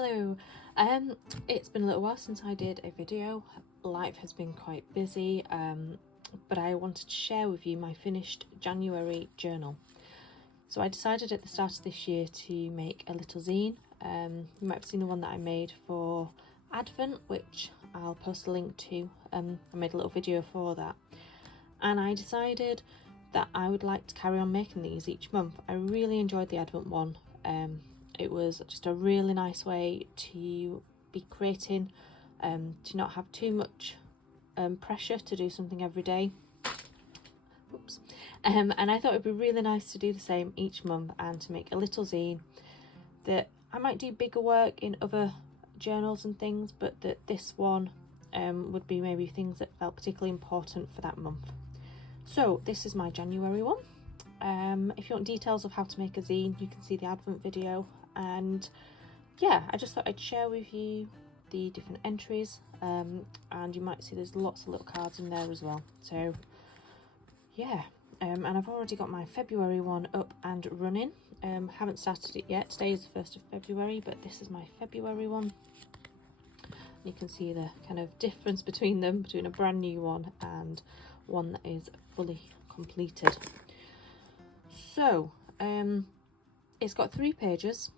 Hello. It's been a little while since I did a video. Life has been quite busy, but I wanted to share with you my finished January journal. So I decided at the start of this year to make a little zine. You might have seen the one that I made for Advent, which I'll post a link to. I made a little video for that. And I decided that I would like to carry on making these each month. I really enjoyed the Advent one. It was just a really nice way to be creating, to not have too much pressure to do something every day. Oops. And I thought it'd be really nice to do the same each month and to make a little zine that I might do bigger work in other journals and things, but that this one would be maybe things that felt particularly important for that month. So this is my January one. If you want details of how to make a zine, you can see the Advent video. And yeah, I just thought I'd share with you the different entries, and you might see there's lots of little cards in there as well. So yeah, and I've already got my February one up and running. Haven't started it yet. Today is the 1st of February, but this is my February one. You can see the kind of difference between them, between a brand new one and one that is fully completed. So it's got 3 pages,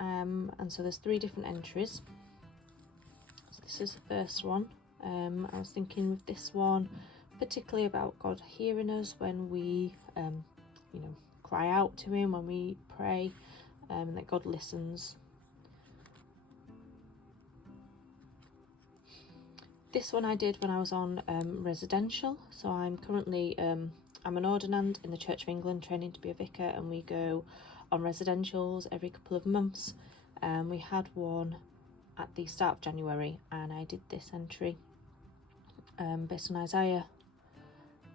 and so there's 3 different entries. So this is the first one. I was thinking with this one particularly about God hearing us when we cry out to him, when we pray, and that God listens. This one I did when I was on residential. So I'm currently I'm an ordinand in the Church of England, training to be a vicar, and we go on residentials every couple of months. We had one at the start of January, and I did this entry based on Isaiah.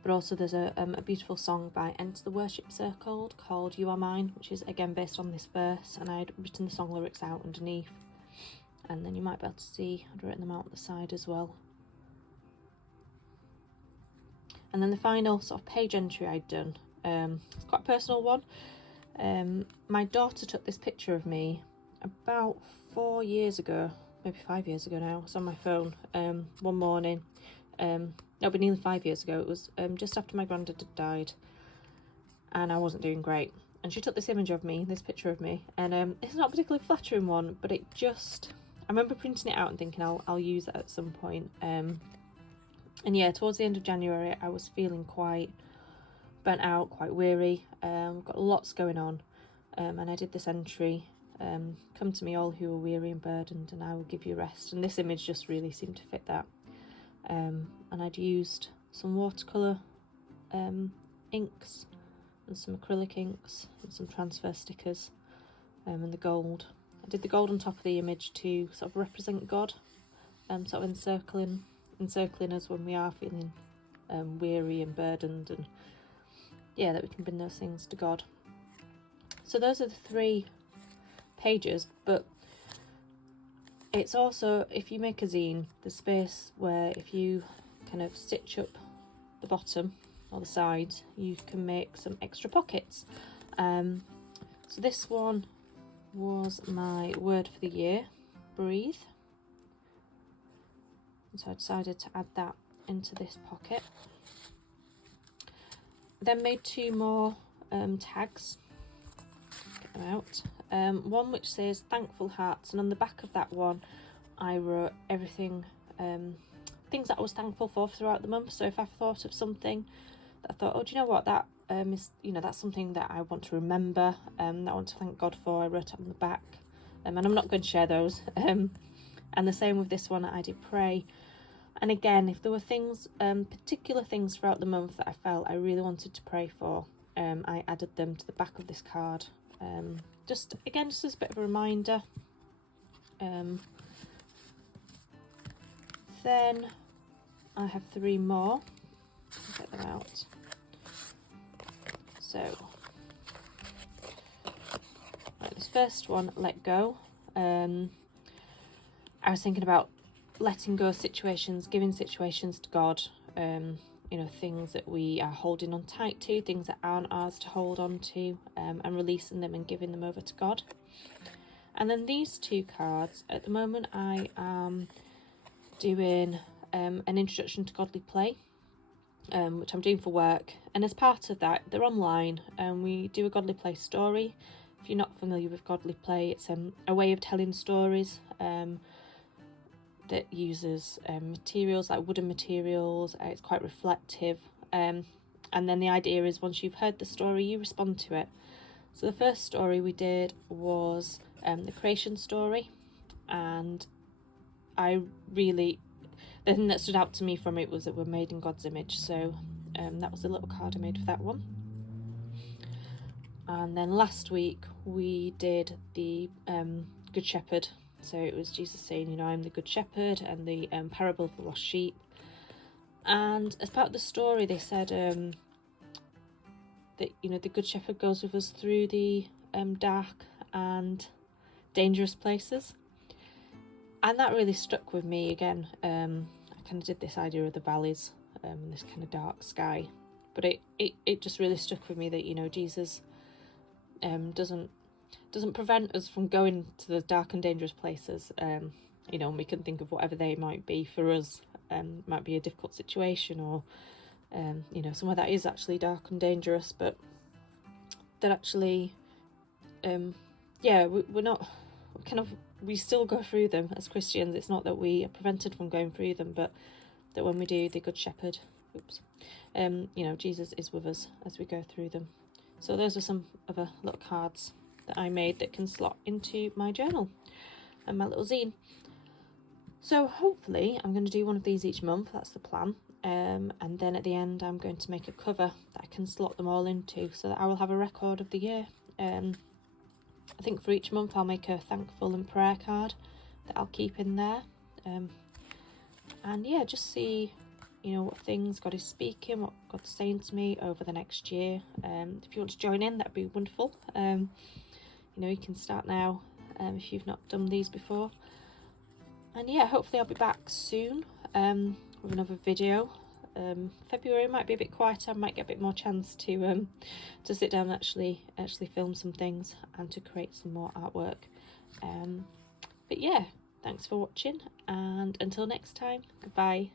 But also there's a beautiful song by Enter the Worship Circle called You Are Mine, which is again based on this verse, and I'd written the song lyrics out underneath. And then you might be able to see I'd written them out on the side as well. And then the final sort of page entry I'd done, it's quite a personal one. My daughter took this picture of me about 4 years ago, maybe 5 years ago now. It's on my phone one morning. It'll be nearly 5 years ago. It was just after my granddad had died, and I wasn't doing great. And she took this image of me, this picture of me, and it's not a particularly flattering one, but it just, I remember printing it out and thinking I'll use it at some point. And yeah, towards the end of January, I was feeling quite burnt out, quite weary. Got lots going on, and I did this entry. Come to me, all who are weary and burdened, and I will give you rest. And this image just really seemed to fit that. And I'd used some watercolour inks and some acrylic inks and some transfer stickers, and the gold. I did the gold on top of the image to sort of represent God, sort of encircling us when we are feeling weary and burdened, and yeah, that we can bring those things to God. So those are the 3 pages, but it's also, if you make a zine, the space where if you kind of stitch up the bottom or the sides, you can make some extra pockets. So this one was my word for the year, breathe. And so I decided to add that into this pocket. Then made 2 more tags. Get them out. One which says thankful hearts, and on the back of that one I wrote everything, things that I was thankful for throughout the month. So if I thought of something that I thought, oh, do you know what, that is, that's something that I want to remember, that I want to thank God for, I wrote it on the back. And I'm not going to share those. And the same with this one, I did pray. And again, if there were things, particular things throughout the month that I felt I really wanted to pray for, I added them to the back of this card. Just as a bit of a reminder. Then I have 3 more. I'll get them out. So, right, this first one, let go. I was thinking about letting go of situations, giving situations to God, things that we are holding on tight to, things that aren't ours to hold on to, and releasing them and giving them over to God. And then these 2 cards, at the moment I am doing an introduction to godly play, which I'm doing for work, and as part of that, they're online, and we do a godly play story. If you're not familiar with godly play, it's a way of telling stories that uses materials like wooden materials. It's quite reflective, and then the idea is once you've heard the story, you respond to it. So the first story we did was the creation story, and the thing that stood out to me from it was that we're made in God's image, so that was the little card I made for that one. And then last week we did the Good Shepherd, so it was Jesus saying, you know, I'm the Good Shepherd, and the parable of the lost sheep. And as part of the story they said that, you know, the Good Shepherd goes with us through the dark and dangerous places. And that really stuck with me again. I kind of did this idea of the valleys, this kind of dark sky, but it just really stuck with me that, you know, Jesus doesn't prevent us from going to the dark and dangerous places. You know, and we can think of whatever they might be for us. Might be a difficult situation, or you know, somewhere that is actually dark and dangerous, but that actually we're not we still go through them as Christians. It's not that we are prevented from going through them, but that when we do the Good Shepherd, you know, Jesus is with us as we go through them. So those are some other little cards that I made that can slot into my journal and my little zine. So hopefully I'm going to do one of these each month. That's the plan. And then at the end I'm going to make a cover that I can slot them all into, so that I will have a record of the year. I think for each month I'll make a thankful and prayer card that I'll keep in there. And yeah, just see, you know, what things God is speaking, what God's saying to me over the next year. If you want to join in, that'd be wonderful. You know, you can start now if you've not done these before. And yeah, hopefully I'll be back soon with another video. February might be a bit quieter. I might get a bit more chance to sit down and actually film some things and to create some more artwork. But yeah, thanks for watching, and until next time, bye.